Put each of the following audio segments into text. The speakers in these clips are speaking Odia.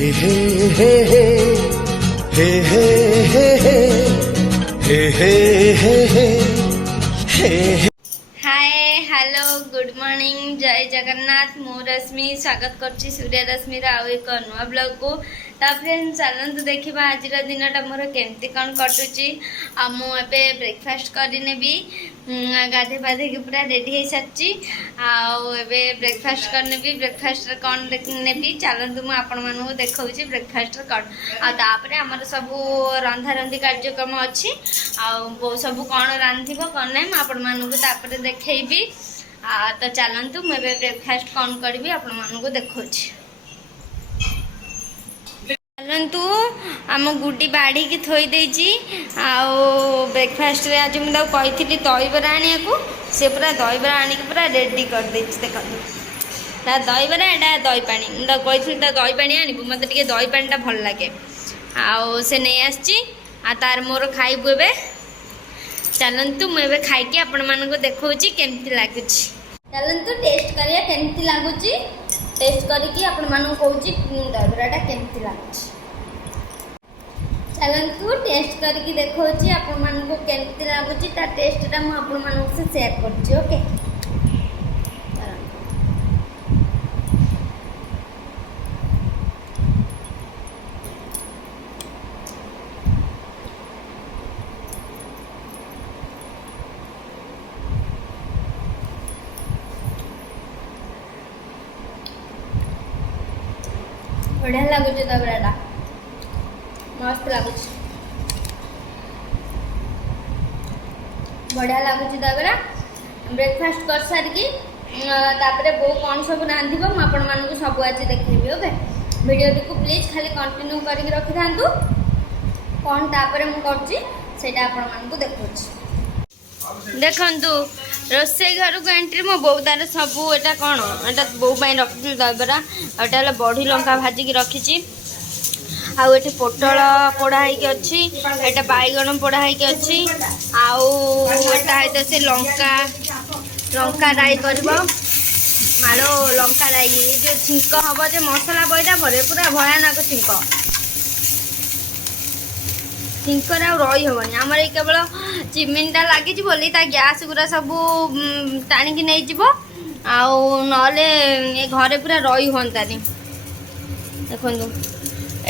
हे हे हे हे हे हे हे हे हे हे हे। हाय हेलो गुड मॉर्निंग जय जगन्नाथ मु रश्मि स्वागत करछि सूर्य रश्मि आउ एक नुआ ब्लॉग को। फ्रेंड्स चलतु देखा आज दिनटा मोर केमती कौन कटुची मुझे ब्रेकफास्ट करनेबी गाधे पाधे पूरा रेडी हो सारी आबे ब्रेकफास्ट करनेबी ब्रेकफास्ट कौन नेबी चलतु मुझे आपण मानू देखा ब्रेकफास्ट कौन आपर आमर सब रंधा रंधी कार्यक्रम अच्छी आउ सब कौन रांधिब कौन ना आपण मानू देखी तो चलतु मुझे ब्रेकफास्ट कौन करी आपण मानू देखा चलतु आम गुड्डी बाड़ी की थोई देची ब्रेकफास्ट रे आज मुझे कही दहीबरा आने को सी पूरा दहीबरा आनिक पूरा रेडी कर देख दहीबरा एटा दही पानी मुझे कही दही पानी आनबू मत दही पानी भल लगे आउ से नहीं आसी तार मोर खाइबू ए चलतु मुझे खाई आपण मानक देखा केमती लगुच चलतु टेस्ट करिया केमती लगुच टेस्ट करके आपण मानक कहूँ दहीबराटा केमती लगुच चलतु टेस्ट करके देखा आपण मानक केमती लगुच ता टेस्टा मुझे आपण मानक से शेयर करछि ओके। बढ़िया लगुच दहीबराटा मस्त लगुच बढ़िया लगुच दहीबरा ब्रेकफास्ट कर सारिकी बो कौन सब रांधिब मुझे सब आज देखी ओके। वीडियो को प्लीज खाली कंटिन्यू करके रखी था कौन तापर मुझे देखा देखु रोसे घर को एंट्री मो बो तार सब एटा कौन एटा बो रखी दहीबरा एटा बड़ी लंका भाजिकी रखी आउ एठी पोटल पोड़ा होइके अच्छी एटा बैगन पोड़ा होइके अच्छी आउ एटा है से लंका लंका राई करबो मालो लंका राई जो छिंक हम जो मसला बईला परे पूरा भयानक छिंकर आ रही हेनी आमर ये केवल चिमिनटा लगी बोली गैस गुरा सब टाणिकी नहीं जीव आउ ना घरे पूरा रही हंतानी देखु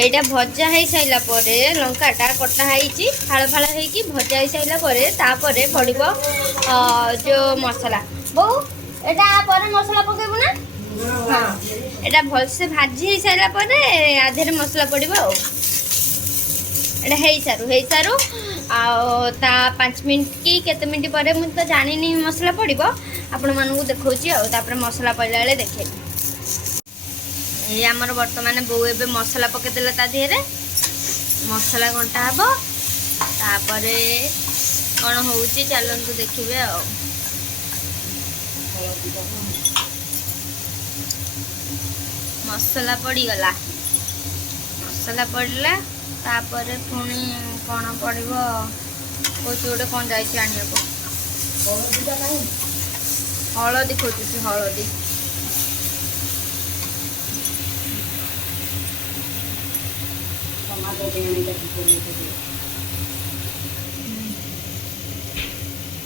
এইটা ভজা হয়ে সাইলা পরে লঙ্কাটা কটা হয়েছি ফাল ফাল হয়েকি ভজা হয়ে সাইলা পরে তাপরে পড়িব যে মশলা বউ এটা পরে মশলা পকাইব না হ্যাঁ এটা ভালসে ভাজি হয়ে সাইলা পরে আধেরে মশলা পড়িব এটা হয়ে সারু তা 5 মিনিট কি কেতে মিনিট পরে মু তো জানিনি মশলা পড়িব আপন মানকু দেখাউছি তারপরে মশলা পড়িলা বেলে দেখেবি ये आमर बर्तमान बो ए मसला पकईदे ता देहरे मसला घंटा हम तापर कौन हो चलतु देखिए मसला पड़गला मसला पड़ला तापर पुणी कौन पड़ो कौच गोटे कौन जाने हलदी खोजुची हलदी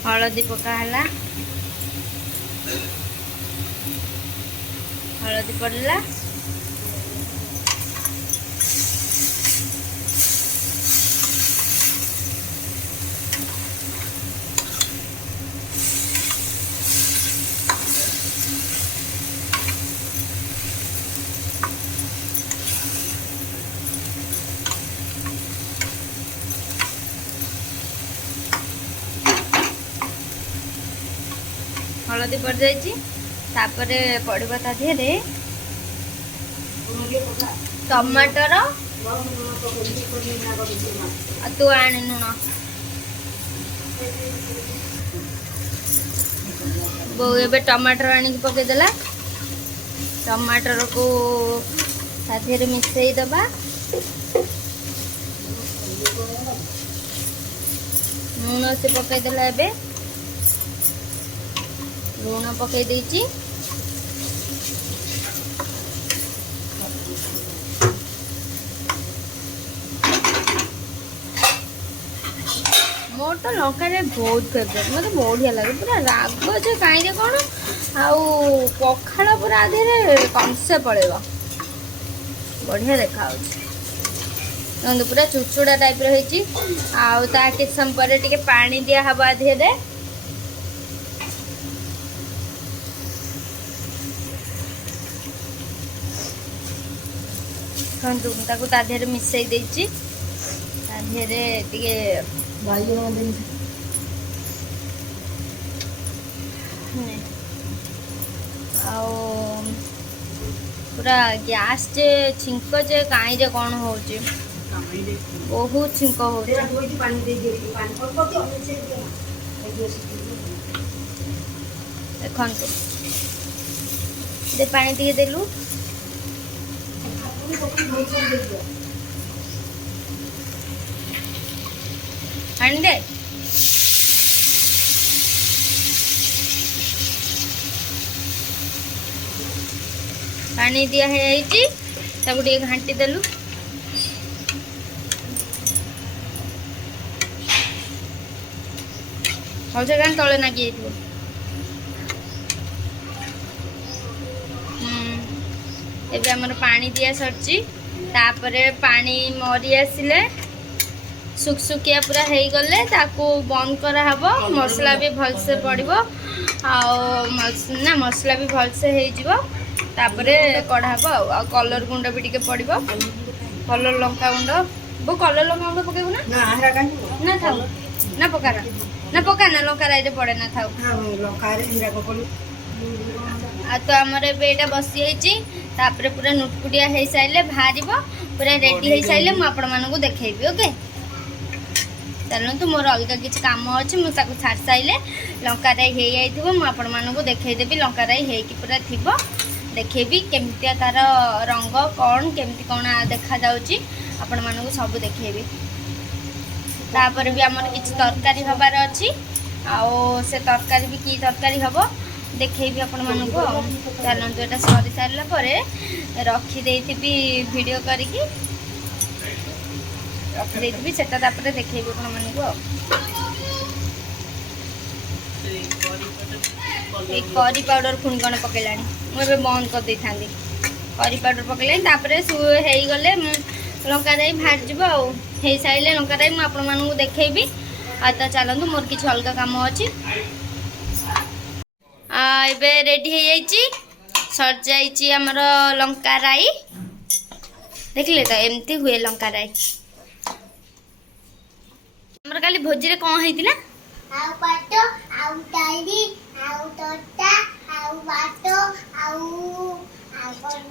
हलदी पकाला हलदी पड़ला हलदी पड़ जापर पड़वा ता देहरे टमाटर तू आने लुण बो ए टमाटर आनिक पकईदेला टमाटर को ता देहरे मिसई दबा लुण से पकईदेला ए लुण पकई देची। ମୋର ତ ଲଙ୍କାରେ ବହୁତ ଫେଭରେଟ୍, ମୋତେ ବଢ଼ିଆ ଲାଗେ, ପୁରା ରାଗ ଯେ କାହିଁରେ କ'ଣ, ଆଉ ପଖାଳ ପୁରା ଦେହରେ କଂସେ ପଳେଇବ, ବଢ଼ିଆ ଦେଖାହେଉଛି। ଦେଖନ୍ତୁ ପୁରା ଚୁଚୁଡ଼ା ଟାଇପ୍ର ହେଇଛି। ଆଉ ତା କିଛି ସମୟ ପରେ ଟିକେ ପାଣି ଦିଆହେବ ଆ ଦେହରେ। ଦେଖନ୍ତୁ ମୁଁ ତାକୁ ତା ଦେହରେ ମିଶାଇ ଦେଇଛି, ତା ଦେହରେ ଟିକେ ଆଉ ପୁରା ଗ୍ୟାସ୍ ଯେ ଛିଙ୍କ ଯେ କାହିଁରେ କ'ଣ ହେଉଛି, ବହୁତ ଛିଙ୍କ ହେଉଛି। ଦେଖନ୍ତୁ ପାଣି ଟିକେ ଦେଲୁ, ପାଣି ଦେ, ପାଣି ଦିଆ ହେଇଯାଇଛି, ତାକୁ ଟିକେ ଘାଣ୍ଟି ଦେଲୁ। ଭଲସେ କାହିଁ ତଳେ ନାଗି ଯାଇଥିବ। ଏବେ ଆମର ପାଣି ଦିଆ ସରିଛି, ତାପରେ ପାଣି ମରି ଆସିଲେ ସୁଖସୁଖିଆ ପୁରା ହେଇଗଲେ ତାକୁ ବନ୍ଦ କରାହେବ। ମସଲା ବି ଭଲସେ ପଡ଼ିବ, ଆଉ ନା ମସଲା ବି ଭଲସେ ହେଇଯିବ, ତାପରେ କଢ଼ା ହେବ। ଆଉ କଲର୍ ଗୁଣ୍ଡ ବି ଟିକେ ପଡ଼ିବ, କଲର୍ ଲଙ୍କାଗୁଣ୍ଡ। ବୋଉ କଲର୍ ଲଙ୍କାଗୁଣ୍ଡ ପକେଇବୁ ନା? ନା ଥାଉ, ନା ପକା ନା ଲଙ୍କା ରାଇରେ ପଡ଼େ ନା, ଥାଉ। ଆଉ ତ ଆମର ଏବେ ଏଇଟା ବସିଯାଇଛି, ତାପରେ ପୁରା ନୁଟକୁଟିଆ ହେଇସାରିଲେ ବାହାରିବ, ପୁରା ରେଡ଼ି ହେଇସାରିଲେ ମୁଁ ଆପଣମାନଙ୍କୁ ଦେଖେଇବି। ଓକେ, ଚାଲନ୍ତୁ, ମୋର ଅଲଗା କିଛି କାମ ଅଛି, ମୁଁ ତାକୁ ଛାଡ଼ି ସାରିଲେ ଲଙ୍କା ରାଇ ହେଇଯାଇଥିବ, ମୁଁ ଆପଣମାନଙ୍କୁ ଦେଖେଇଦେବି। ଲଙ୍କା ରାଇ ହେଇକି ପୁରା ଥିବ, ଦେଖେଇବି କେମିତିଆ ତାର ରଙ୍ଗ, କ'ଣ କେମିତି କ'ଣ ଦେଖାଯାଉଛି, ଆପଣମାନଙ୍କୁ ସବୁ ଦେଖେଇବି। ତାପରେ ବି ଆମର କିଛି ତରକାରୀ ହେବାର ଅଛି, ଆଉ ସେ ତରକାରୀ ବି କି ତରକାରୀ ହେବ ଦେଖେଇବି ଆପଣମାନଙ୍କୁ। ଆଉ ଚାଲନ୍ତୁ, ଏଇଟା ସରି ସାରିଲା ପରେ ରଖିଦେଇଥିବି ଭିଡ଼ିଓ କରିକି, ରଖିଦେଇଥିବି, ସେଟା ତାପରେ ଦେଖେଇବି ଆପଣମାନଙ୍କୁ। ଆଉ ଏଇ କରି ପାଉଡ଼ର ପୁଣି କ'ଣ ପକେଇଲାଣି, ମୁଁ ଏବେ ବନ୍ଦ କରିଦେଇଥାନ୍ତି। କରି ପାଉଡ଼ର ପକେଇଲାଣି, ତାପରେ ହେଇଗଲେ ଲଙ୍କା ରାଇ ବାହାରିଯିବ। ଆଉ ହେଇସାରିଲେ ଲଙ୍କା ରାଇ ମୁଁ ଆପଣମାନଙ୍କୁ ଦେଖେଇବି। ଆଉ ତ ଚାଲନ୍ତୁ, ମୋର କିଛି ଅଲଗା କାମ ଅଛି। ଏବେ ରେଡ଼ି ହେଇଯାଇଛି, ସରିଯାଇଛି ଆମର ଲଙ୍କା ରାଇ। ଦେଖିଲେ ତ ଏମିତି ହୁଏ ଲଙ୍କା ରାଇ। ଆମର କାଲି ଭୋଜିରେ କ'ଣ ହେଇଥିଲା? ଆଉ ପାଟ, ଆଉ ଡାଲି, ଆଉ ତରକା, ଆଉ ଭାତ, ଆଉ ଆପଲ,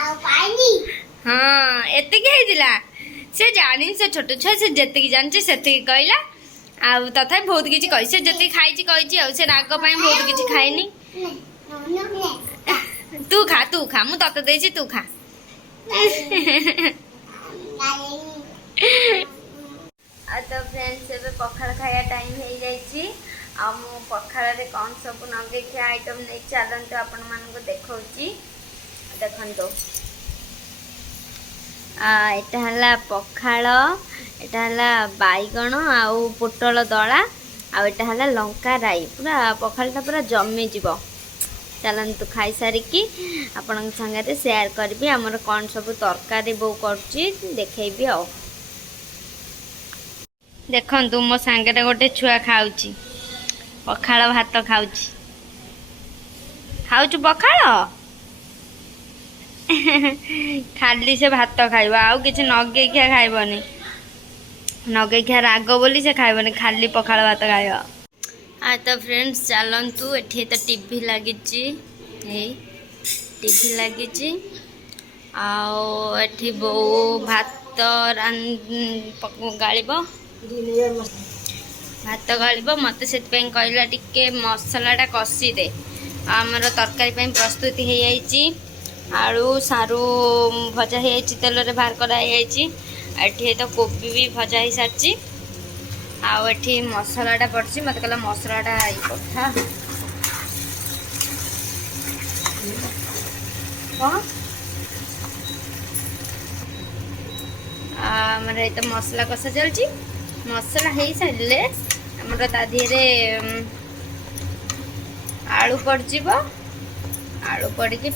ଆଉ ପାଣି। ହଁ, ଏତିକି ହେଇଥିଲା। ସେ ଜାଣି, ସେ ଛୋଟ ଛୁଆ, ସେ ଯେତିକି ଜାଣିଛି ସେତିକି କହିଲା। ଆଉ ତଥାପି ବହୁତ କିଛି କହି, ସେ ଯେତିକି ଖାଇଛି କହିଛି। ଆଉ ସେ ରାଗ ପାଇଁ ବହୁତ କିଛି ଖାଇନି। ତୁ ଖା, ମୁଁ ତତେ ଦେଇଛି, ତୁ ଖା। ଆଉ ତ ଫ୍ରେଣ୍ଡସ୍, ଏବେ ପଖାଳ ଖାଇବା ଟାଇମ୍ ହେଇଯାଇଛି। ଆଉ ମୁଁ ପଖାଳରେ କ'ଣ ସବୁ ନଗେଇକି ଆଇଟମ୍ ନେଇ ଚାଲନ୍ତୁ ଆପଣମାନଙ୍କୁ ଦେଖାଉଛି। ଦେଖନ୍ତୁ, ଏଇଟା ହେଲା ପଖାଳ, ଏଇଟା ହେଲା ବାଇଗଣ ଆଉ ପୋଟଳ ଦଳା, ଆଉ ଏଇଟା ହେଲା ଲଙ୍କା ରାଇ। ପୁରା ପଖାଳଟା ପୁରା ଜମିଯିବ। ଚାଲନ୍ତୁ, ଖାଇସାରିକି ଆପଣଙ୍କ ସାଙ୍ଗରେ ସେୟାର କରିବି ଆମର କ'ଣ ସବୁ ତରକାରୀ ବୋଉ କରୁଛି, ଦେଖେଇବି। ଆଉ ଦେଖନ୍ତୁ, ମୋ ସାଙ୍ଗରେ ଗୋଟେ ଛୁଆ ଖାଉଛି ପଖାଳ ଭାତ, ଖାଉଛୁ ପଖାଳ। ଖାଲି ସେ ଭାତ ଖାଇବ, ଆଉ କିଛି ନଗେଇଖିଆ ଖାଇବନି। ନଗେଇଖିଆ ରାଗ ବୋଲି ସେ ଖାଇବନି, ଖାଲି ପଖାଳ ଭାତ ଖାଇବ। ଆଉ ତ ଫ୍ରେଣ୍ଡସ୍, ଚାଲନ୍ତୁ, ଏଠି ତ ଟିଭି ଲାଗିଛି, ଏଇ ଟିଭି ଲାଗିଛି। ଆଉ ଏଠି ବୋଉ ଭାତ ଗାଳିବ, ମୋତେ ସେଥିପାଇଁ କହିଲା ଟିକେ ମସଲାଟା କଷିଦେ। ଆମର ତରକାରୀ ପାଇଁ ପ୍ରସ୍ତୁତି ହେଇଯାଇଛି। ଆଳୁ ସାରୁ ଭଜା ହେଇଯାଇଛି, ତେଲରେ ବାହାର କରାହେଇଯାଇଛି। ଏଠି ତ କୋବି ବି ଭଜା ହେଇସାରିଛି। ଆଉ ଏଠି ମସଲାଟା ପଡ଼ିଛି, ମୋତେ କହିଲା ମସଲାଟା କଥା କ'ଣ ଆମର ଏଇ ତ ମସଲା କଷା ଚାଲିଛି। ମସଲା ହେଇ ସାରିଲେ ଆମର ତା ଦେହରେ ଆଳୁ ପଡ଼ିଯିବ। ଆଳୁ ପଡ଼ିକି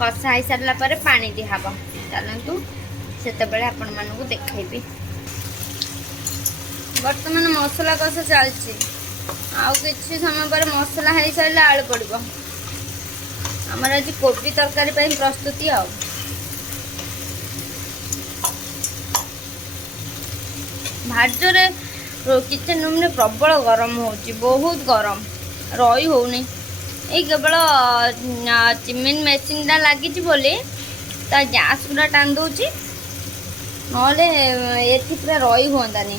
କଷା ହେଇସାରିଲା ପରେ ପାଣି ଦିଆହେବ। ଚାଲନ୍ତୁ ସେତେବେଳେ ଆପଣମାନଙ୍କୁ ଦେଖେଇବି। ବର୍ତ୍ତମାନ ମସଲା କଷା ଚାଲିଛି। ଆଉ କିଛି ସମୟ ପରେ ମସଲା ହେଇସାରିଲେ ଆଳୁ ପଡ଼ିବ। ଆମର ଆଜି କୋବି ତରକାରୀ ପାଇଁ ପ୍ରସ୍ତୁତି ଆଉ। ଭାଜରେ କିଚେନ ରୁମ୍ରେ ପ୍ରବଳ ଗରମ ହେଉଛି, ବହୁତ ଗରମ, ରହି ହେଉନି। ଏଇ କେବଳ ଚିମିନ ମେସିନ୍ଟା ଲାଗିଛି ବୋଲି ତା ଗ୍ୟାସ୍ ପୁରା ଟାଣି ଦେଉଛି, ନହେଲେ ଏଠି ପୁରା ରହି ହୁଅନ୍ତାନି।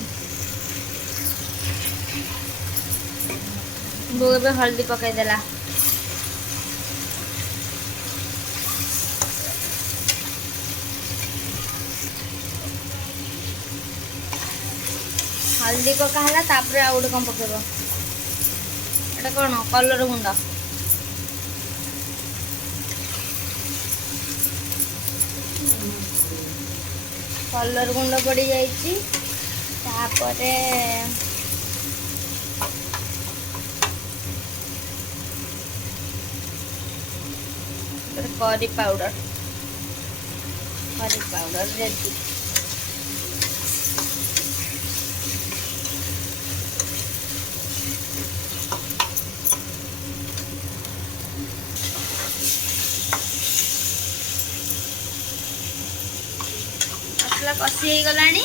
ବୋଉ ଏବେ ହଳଦୀ ପକାଇଦେଲା। हल्दी पका है तापर आ गोटे कौन पकेब एटा कौन कलर गुंड कलर गुंड पड़ी जाइए करी पाउडर रेडी मसला कषि हो गलानी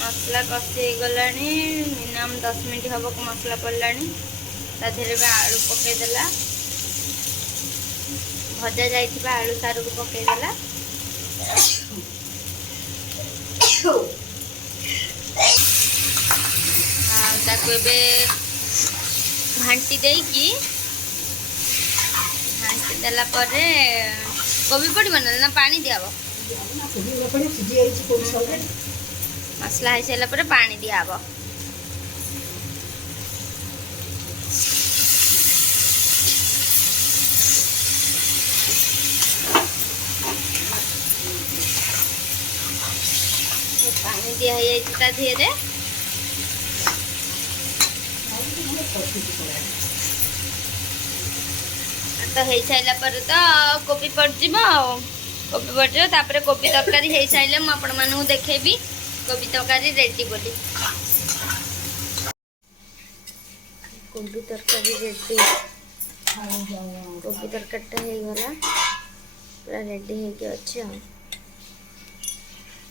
मसला कषि हो गलानी मिनिमम 10 मिनट हम को मसला पड़लानी ताधे आलू पकईदेला भजा जाइए आलू सारू को पकईदेला घाटी देकी घाटी देला परे कोबी पड़ो ना पानी दियाव मसला हो सारा पर पानी दियाव पानी दिया धीरे तो हो सारा पर तो कोबी पड़ो कोबी पड़ो तापर कोबी तरकारी हो सारे मुझे आपण मानू देखेबी कोबी तरकारी रेडी बोली कोबी तरकारी रेडी कोबी तरकारी हो गला पूरा रेडी होके अच्छे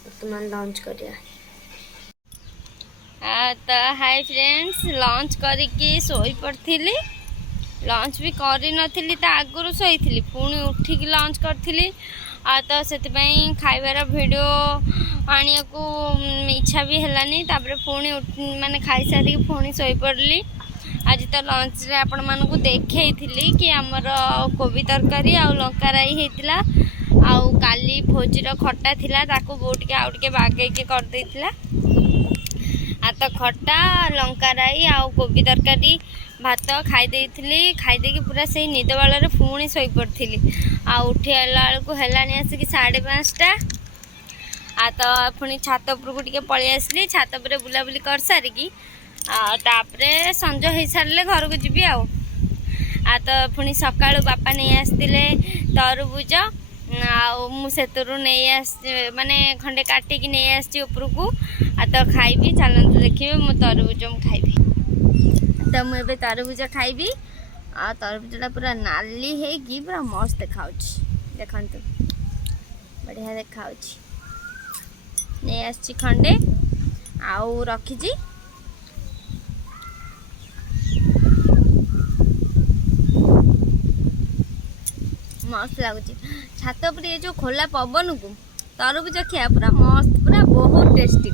बर्तमान लंच करिया तो हाय फ्रेंड्स लंच करके सोई पड़ी लंच भी करी नथिली ता आगुरु सोई पुणी उठिक लंच करी तो से खाइबार वीडियो आनिया को इच्छा भी हेलानी तापर पुणी माने खाई सारी पुणी सोई पड़ली आज तो लंच रे आपण मानकु देखैथिली कि हमर कोबी तरकारी आ लंका राई हेतिला आ काली भोजीर खट्टा थिला ताकू बोटिके आउ टिके बागैके कर देथिला आ तो खट्टा लंका राई आ कोबी तरकारी भात खाई खाई पूरा से निद बाल पुणी शोई पड़ी आ उठी आला बेलू है आसिक 5:30 आ तो पुणी छात उपरकू टे पलि आसली छात पर बुलाबुली कर सारिकी तापरे संज हो सारे घर को जीवी आ तो पुणी सका बापा नहीं आसते तरबुज आतरू नहीं माने खंडे काटिकी नहीं आसी उपरकू आ तो खाइबी चलते देखिए मो तरबुज खाइबी तो मुझे तरबुज खाइबी आ तरबुजा पूरा नाली होगी पूरा मस्त देखा देखु बढ़िया देखा नहीं आसी खंडे आउ रखी मस्त लगुच छात पर ये जो खोला पवन को तरबुज खिया पूरा मस्त पूरा बहुत टेस्टी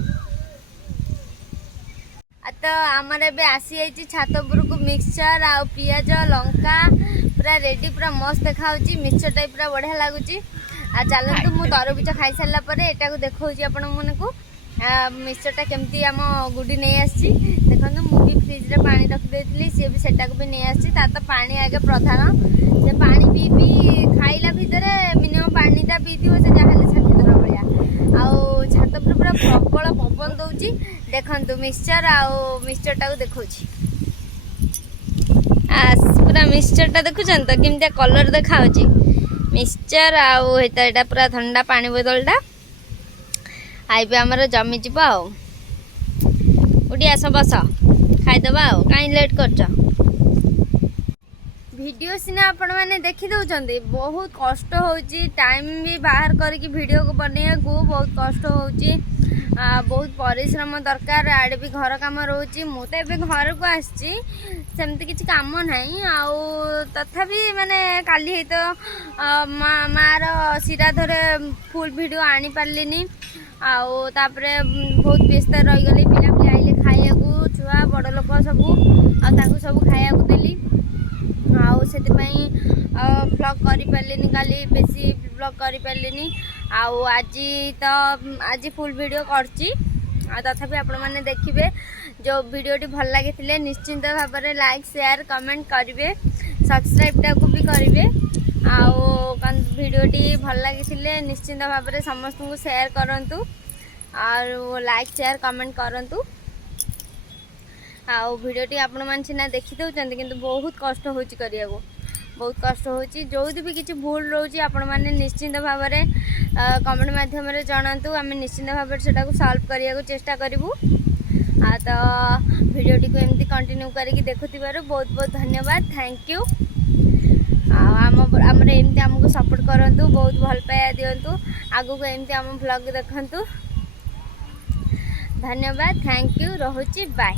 तो आमर ए आसी जाइए छात उपर को मिक्सचर आ पियाज लंका पूरा रेडी पूरा मस्त देखा मिक्सचर टाइप पूरा बढ़िया लगुच आ चलतु मु तरबुज खाई सारा पर एटा को देखा आपण मन को ମିକ୍ସଚରଟା କେମିତି ଆମ ଗୁଡ଼ି ନେଇ ଆସିଛି ଦେଖନ୍ତୁ। ମୁଁ ବି ଫ୍ରିଜରେ ପାଣି ରଖିଦେଇଥିଲି, ସିଏ ବି ସେଟାକୁ ବି ନେଇ ଆସିଛି। ତାର ତ ପାଣି ଆଗେ ପ୍ରଧାନ, ସେ ପାଣି ପିଇ ଖାଇଲା ଭିତରେ ମିନିମମ୍ ପାଣିଟା ପିଇଥିବ ସେ ଯାହାହେଲେ 60 ଥର ଭଳିଆ। ଆଉ ଛାତ ଉପରେ ପୁରା ପ୍ରବଳ ପବନ ଦେଉଛି। ଦେଖନ୍ତୁ ମିକ୍ସଚର ଆଉ ମିକ୍ସଚରଟାକୁ ଦେଖାଉଛି, ପୁରା ମିକ୍ସଚରଟା ଦେଖୁଛନ୍ତି ତ କେମିତିଆ କଲର୍ ଦେଖାହେଉଛି। ମିକ୍ସଚର ଆଉ ଏଇଟା ପୁରା ଥଣ୍ଡା ପାଣି ବୋତଲଟା ଆଇବେ ଆମର ଜମିଯିବ। ଆଉ ଉଠି ଆସ ବସ ଖାଇଦେବା, ଆଉ କାହିଁ ଲେଟ୍ କରୁଛ। ଭିଡ଼ିଓ ସିନା ଆପଣମାନେ ଦେଖି ଦେଉଛନ୍ତି, ବହୁତ କଷ୍ଟ ହେଉଛି। ଟାଇମ୍ ବି ବାହାର କରିକି ଭିଡ଼ିଓ ବନେଇବାକୁ ବହୁତ କଷ୍ଟ ହେଉଛି, ବହୁତ ପରିଶ୍ରମ ଦରକାର। ଆଡ଼େ ବି ଘର କାମ ରହୁଛି। ମୁଁ ତ ଏବେ ଘରକୁ ଆସିଛି, ସେମିତି କିଛି କାମ ନାହିଁ। ଆଉ ତଥାପି ମାନେ କାଲି ହେଇତ ମାଆର ଶିରାଧରେ ଫୁଲ୍ ଭିଡ଼ିଓ ଆଣିପାରିଲିନି। ଆଉ ତାପରେ ବହୁତ ବ୍ୟସ୍ତ ରହିଗଲି। ପିଲାପିଲି ଆଇଲେ ଖାଇବାକୁ, ଛୁଆ ବଡ଼ ଲୋକ ସବୁ, ଆଉ ତାଙ୍କୁ ସବୁ ଖାଇବାକୁ ଦେଲି। ଆଉ ସେଥିପାଇଁ ବ୍ଲଗ୍ କରିପାରିଲିନି, କାଲି ବେଶୀ ବ୍ଲଗ୍ କରିପାରିଲିନି। ଆଉ ଆଜି ଫୁଲ୍ ଭିଡ଼ିଓ କରିଛି। ଆଉ ତଥାପି ଆପଣମାନେ ଦେଖିବେ। ଯେଉଁ ଭିଡ଼ିଓଟି ଭଲ ଲାଗିଥିଲେ ନିଶ୍ଚିନ୍ତ ଭାବରେ ଲାଇକ୍, ସେୟାର, କମେଣ୍ଟ କରିବେ, ସବସ୍କ୍ରାଇବ୍ଟାକୁ ବି କରିବେ। ଆଉ ଭିଡ଼ିଓଟି ଭଲ ଲାଗିଥିଲେ ନିଶ୍ଚିନ୍ତ ଭାବରେ ସମସ୍ତଙ୍କୁ ସେୟାର କରନ୍ତୁ, ଆଉ ଲାଇକ୍, ସେୟାର, କମେଣ୍ଟ କରନ୍ତୁ। ଆଉ ଭିଡ଼ିଓଟି ଆପଣମାନେ ସିନା ଦେଖିଦେଉଛନ୍ତି, କିନ୍ତୁ ବହୁତ କଷ୍ଟ ହେଉଛି କରିବାକୁ, ବହୁତ କଷ୍ଟ ହେଉଛି। ଯେଉଁଠି ବି କିଛି ଭୁଲ ରହୁଛି ଆପଣମାନେ ନିଶ୍ଚିନ୍ତ ଭାବରେ କମେଣ୍ଟ ମାଧ୍ୟମରେ ଜଣାନ୍ତୁ। ଆମେ ନିଶ୍ଚିନ୍ତ ଭାବରେ ସେଟାକୁ ସଲ୍ଭ କରିବାକୁ ଚେଷ୍ଟା କରିବୁ। ଆଉ ତ ଭିଡ଼ିଓଟିକୁ ଏମିତି କଣ୍ଟିନ୍ୟୁ କରିକି ଦେଖୁଥିବାରୁ ବହୁତ ବହୁତ ଧନ୍ୟବାଦ, ଥ୍ୟାଙ୍କ ୟୁ। ଆଉ ଆମର ଏମିତି ଆମକୁ ସପୋର୍ଟ କରନ୍ତୁ, ବହୁତ ଭଲ ପାଇବା ଦିଅନ୍ତୁ। ଆଗକୁ ଏମିତି ଆମ ବ୍ଲଗ୍ ଦେଖନ୍ତୁ। ଧନ୍ୟବାଦ, ଥ୍ୟାଙ୍କ ୟୁ, ରହୁଛି, ବାଏ।